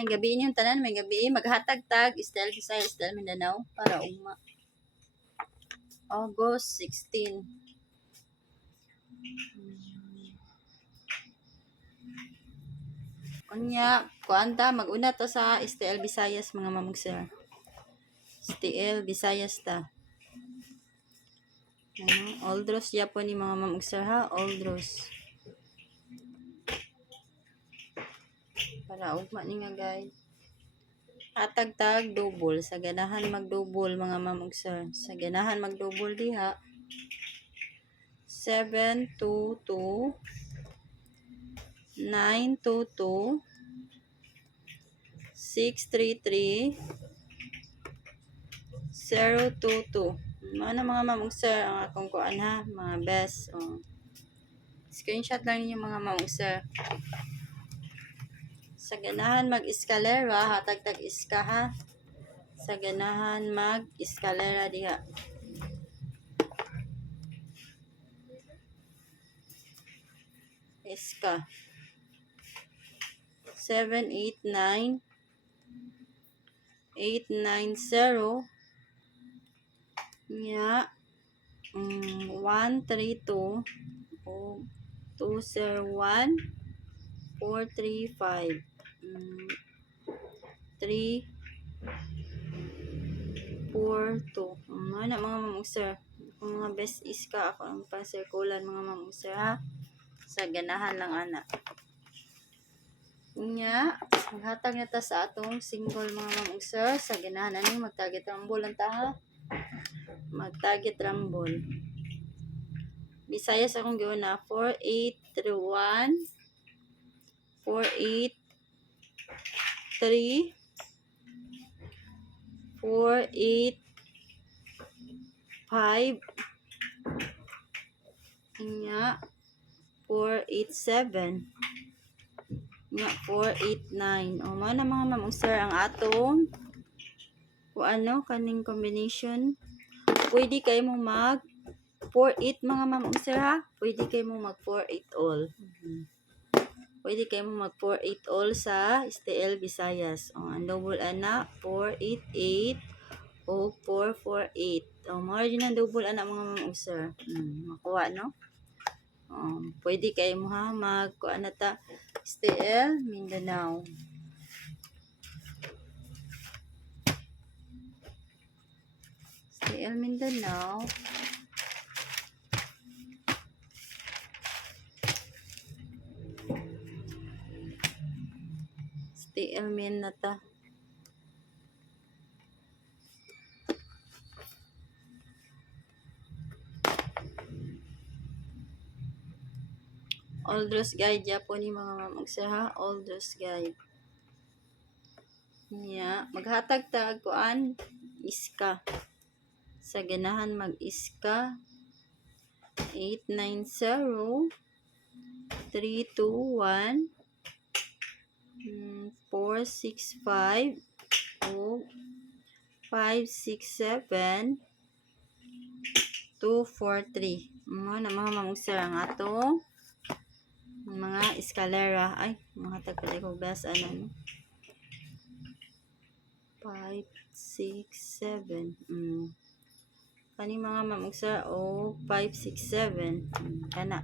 May gabi yung tanan, may gabi. Maghatag-tag, Style Visayas, Style Mindanao, para ugma. August 16. Kunya, kuanta, mag-una to sa STL Visayas, mga mamugser. STL Visayas ta. Oldros Japon ni mga mamugser ha, Oldros. Para ugma ni nga guys. Hatag-tag double, sa ganahan mag-double mga mamugser. Sa ganahan mag-double diha. 722 922 633 022. Ano mga mamugser ang akong kuan ha, mga best. Screenshot lang ninyo mga mamugser. Sa ganahan mag-eskalera, hatag-tag iska ha. Sa ganahan mag-eskalera diha. Iska. 789 890 nya 132 201 435 342. Ano mga mamugser? Mga best iska ako ang pang-circulan mga mamugser ha. Sa ganahan lang ana. Nya, maghatag na ta sa atong single mga mamugser. Sa ganahan ani mag-target rumble lang ta ha. Mag-target rumble. Visayas akong giwan na 4831 483 485 nya 487 nya 489. O mga mga mamugser ang atong kung ano kaning combination. Pwede kayo mo mag 4-8 mga mamugser ha. Pwede kayo mo mag 4-8 all. Pwede kayo mo mag 4-8 all sa STL Visayas. O, ang double ana 488 o 448. O, mga rin ang double ana mga mamugser. Makuha no? Pwede kayo mo ha mag kuan na ta STL Mindanao. STL Mindanao. STL Min na ta. Oldros Guide Japon ni mga mamugser ha. Oldros Guide. Nya, maghatag-tag kuan iska. Sa ganahan mag-iska 890 321 465 o 567 243. Mga mamugser ang atong mga eskalera. Ay, mga tagpalay ko best ano. 5, 6, 7. Kani mga mamugser o 5, 6, 7. Kana.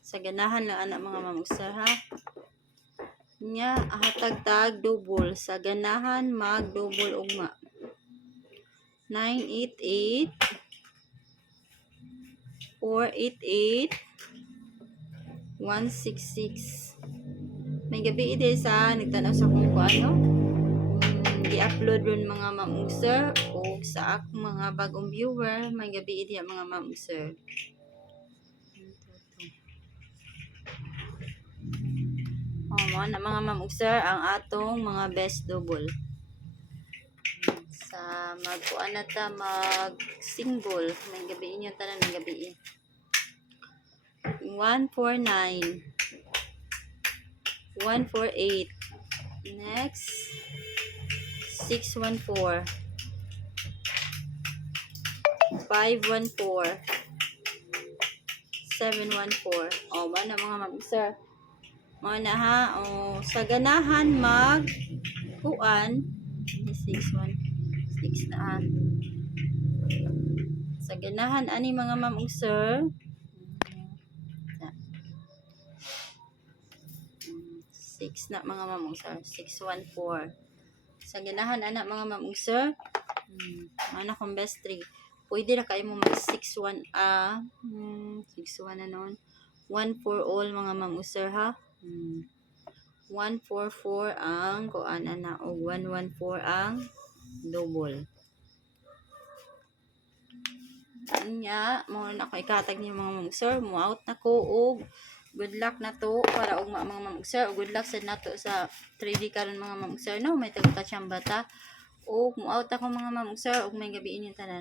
Sa ganahan lang anak mga mamugser ha. Nya, hatag-tag double. Sa ganahan mag-double ugma. 988 488 166. May gabi ide sa nagtanaw sa kung ano. I-upload ron mga mamugser o sa akong mga bagong viewer. May gabi ide mga mamugser. Mga mamugser ang atong mga best double. Sa magkuan na ta mag single. May gabi inyo tanan may gabi. 149 148. Next 614 514 714. O, ba na mga mamugser? Mao na ha. O sa ganahan mag kuan 6 na ha. Sa ganahan ani mga ma'am ug sir. 6 na mga ma'am ug sir. 614. Sa ganahan ana mga ma'am ug sir. Ano kung best 3. Pwede na kayo mo mag 6-1 6-1 na noon. 1 for all mga ma'am ug sir ha. 144 ang kuan ana o 114 ang double. Nya mo na ko ikatag ni mga ma'am ug sir, mo out na ko og good luck na to para og mga ma'am ug sir, good luck sa nato sa 3D karon mga ma'am ug sir no, may tagta siyang bata. Og mo out ako mga ma'am ug sir og may gabi inyong tanan.